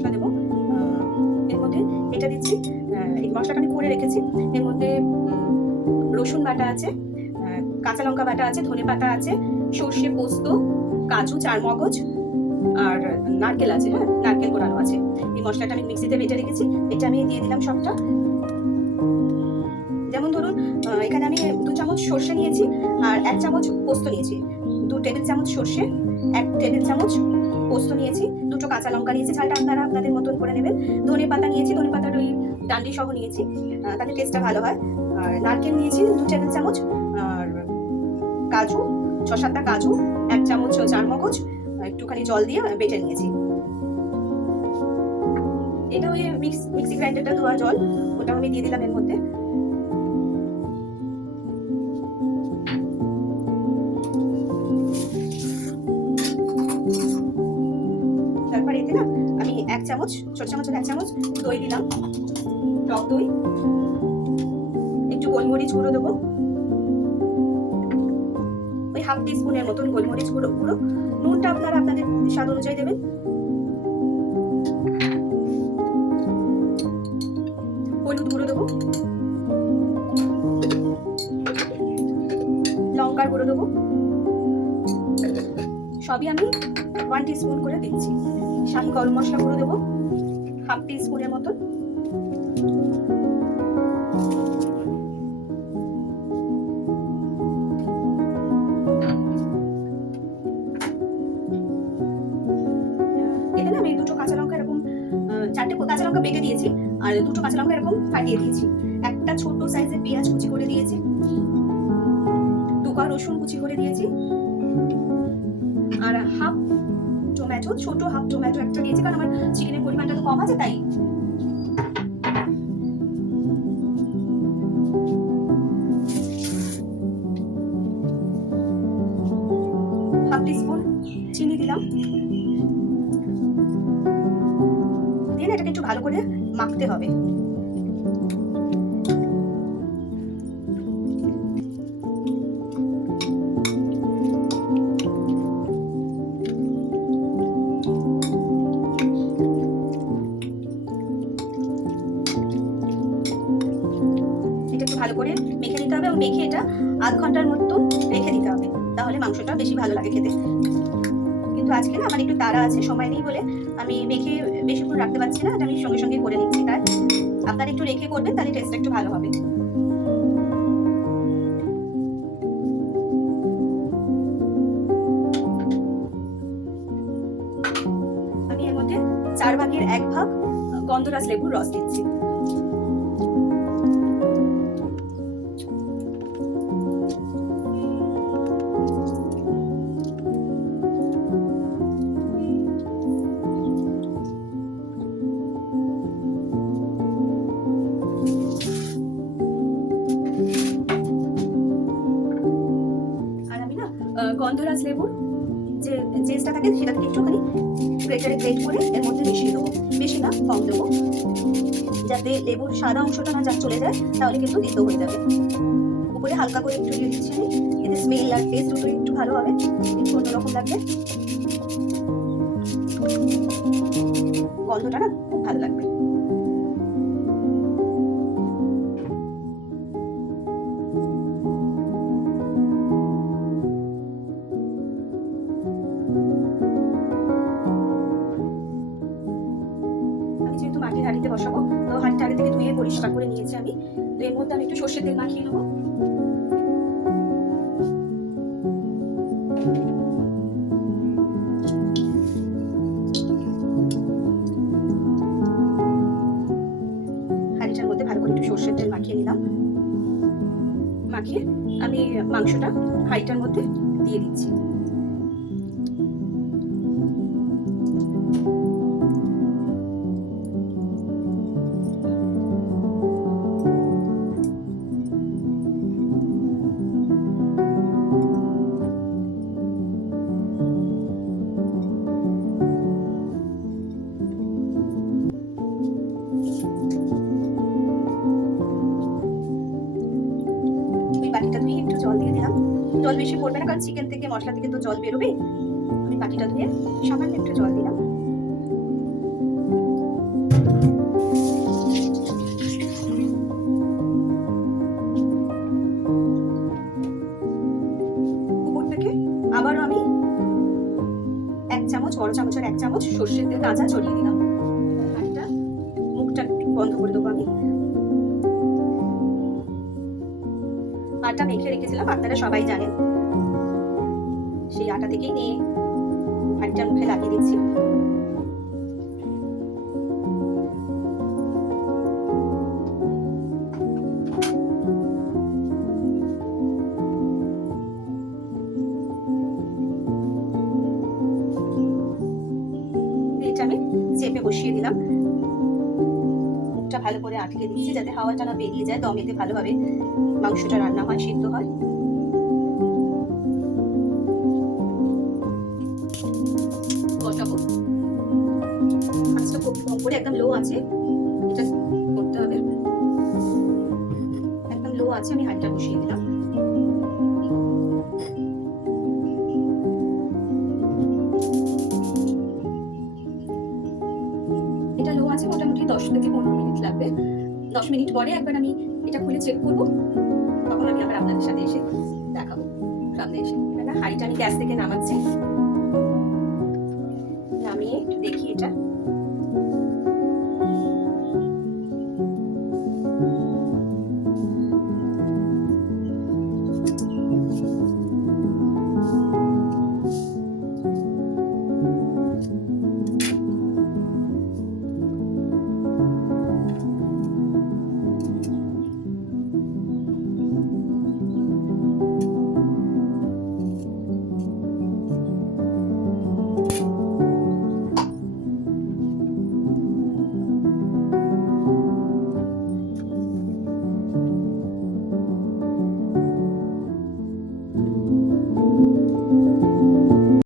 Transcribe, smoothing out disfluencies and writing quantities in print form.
মশলা দেবো। এর মধ্যে এটা দিচ্ছি, এই মশলাটা আমি করে রেখেছি। এর মধ্যে রসুন বাটা আছে, কাঁচা লঙ্কা বাটা আছে, ধনে পাতা আছে, সর্ষে, পোস্ত, কাজু, চারমগজ আর নারকেল আছে। হ্যাঁ, নারকেল কোরানো আছে। এই মশলাটা আমি মিক্সিতে বেটে রেখেছি, এটা আমি দিয়ে দিলাম সবটা। যেমন ধরুন এখানে আমি 2 চামচ সর্ষে নিয়েছি আর 1 চামচ পোস্ত নিয়েছি। 2 টেবিল চামচ সর্ষে, 1 টেবিল চামচ পোস্ত নিয়েছি, 2টো কাঁচা লঙ্কা নিয়েছি, ঝালটা আপনারা আপনাদের মতন করে নেবেন। ধনে পাতা নিয়েছি, ধনে পাতার ওই ডান্ডি সহ নিয়েছি, তাতে টেস্টটা ভালো হয়। আর নারকেল নিয়েছি 2 টেবিল চামচ, আর কাজু 6-7টা কাজু, 1 চামচ চারমগজ, একটুখানি জল দিয়ে বেটে নিয়েছি। এটা ওই মিক্সি গ্রাইন্ডারটা ধোয়া জল, ওটা আমি দিয়ে দিলাম এর মধ্যে। তারপর এতে না আমি 1 চামচ, ছোট চামচের 1 চামচ দই দিলাম, টক দই। একটু গোলমরিচ গুঁড়ো দেবো, ওই হাফ টিস্পুনের মতন গোলমরিচ গুঁড়ো। নুনটা আপনারা আপনাদের স্বাদ অনুযায়ী দেবেন। হলুদ গুঁড়ো দেবো, লঙ্কার গুঁড়ো দেবো, সবই আমি 1 টিস্পুন করে দিচ্ছি। শাহি গরম মশলা গুঁড়ো দেবো হাফ টিস্পুনের মতন। এখানে আমি 2টো কাঁচা লঙ্কা এরকম 4টে কাঁচা লঙ্কা বেটে দিয়েছি, আর 2টো কাঁচা লঙ্কা এরকম ফাটিয়ে দিয়েছি। একটা ছোট সাইজের পেঁয়াজ কুচি করে দিয়েছি, 2 কোয়া রসুন কুচি করে দিয়েছি, আর হাফ টমেটো, ছোট হাফ টমেটো একটা দিয়েছি, কারণ আমার চিকেনের পরিমাণটা তো কম আছে তাই। হাফ টিস্পুন চিনি দিলাম, দিয়ে এটাকে একটু ভালো করে মাখতে হবে। ভালো করে মেখে নিতে হবে এবং মেখে এটা আধ ঘন্টার মতো রেখে দিতে হবে, তাহলে মাংসটা বেশি ভালো লাগে খেতে। কিন্তু আজকে না আমার একটু তাড়া আছে, সময় নেই বলে আমি মেখে বেশিক্ষণ রাখতে পারছি না, এটা আমি সঙ্গে সঙ্গে করে নিচ্ছি। তাই আপনারা একটু রেখে করবেন, তাহলে টেস্টটা একটু ভালো হবে। আমি এর মধ্যে 4 ভাগের 1 ভাগ গন্ধরাজ লেবুর রস দিচ্ছি। গন্ধরাজ লেবুর যে জেসটা থাকে সেটাকে একটুখানি গ্রেটারে গ্রেট করে এর মধ্যে মিশিয়ে দেবো, বেশি না কম দেবো, যাতে লেবুর সাদা অংশটা না চলে যায়, তাহলে কিন্তু তিতো হয়ে যাবে। উপরে হালকা করে একটু দিয়ে দিচ্ছি আমি, এতে স্মেল আর টেস্ট দুটো একটু ভালো হবে, একটু অন্যরকম লাগবে, গন্ধটা না খুব ভালো লাগবে। মাটির হাঁড়িতে বসাবো, তো হাঁড়িটা আগে থেকে ধুয়ে পরিষ্কার করে নিয়েছি আমি। তো এর মধ্যে আমি একটু সর্ষের তেল মাখিয়ে নেবো। হাঁড়িটার মধ্যে ভালো করে একটু সর্ষের তেল মাখিয়ে নিলাম। মাখিয়ে আমি মাংসটা হাঁড়িটার মধ্যে দিয়ে দিচ্ছি। বাটিটা ধুয়ে একটু জল দিয়ে দিলাম, জল বেশি পড়বে না কারণ চিকেন থেকে মশলা থেকে তো জল বেরোবে। আমি বাটিটা ধুয়ে সামান্য একটু জল দিলাম, চামচ, বড় চামচের 1 চামচ সর্ষের তেল কাঁচা ছড়িয়ে দিলাম। হাঁড়িটা মুখটা বন্ধ করে দেবো আমি। আটা মেখে রেখেছিলাম, আপনারা সবাই জানেন। সেই আটা থেকেই নিয়ে হাঁড়িটার মুখে লাগিয়ে দিচ্ছি। এটা আমি চেপে বসিয়ে দিলাম। মুখটা ভালো করে আটকে দিচ্ছি যাতে হাওয়াটা না বেরিয়ে যায়, দমেতে ভালোভাবে মাংসটা রান্না হয়, সিদ্ধ হয়। বসাবো, আঁচটা খুব কম করে, একদম লো আছে, এটা করতে হবে। একদম লো আছে, আমি হাঁড়িটা বসিয়ে দিলাম। এটা লো আছে, মোটামুটি 10 থেকে 15 মিনিট লাগবে। 10 মিনিট পরে একবার আমি এটা খুলে চেক করবো, তখন আমি আবার আপনাদের সাথে এসে দেখাবো সামনে এসে। হাঁড়িটা আমি গ্যাস থেকে নামাচ্ছি, নামিয়ে একটু দেখি এটা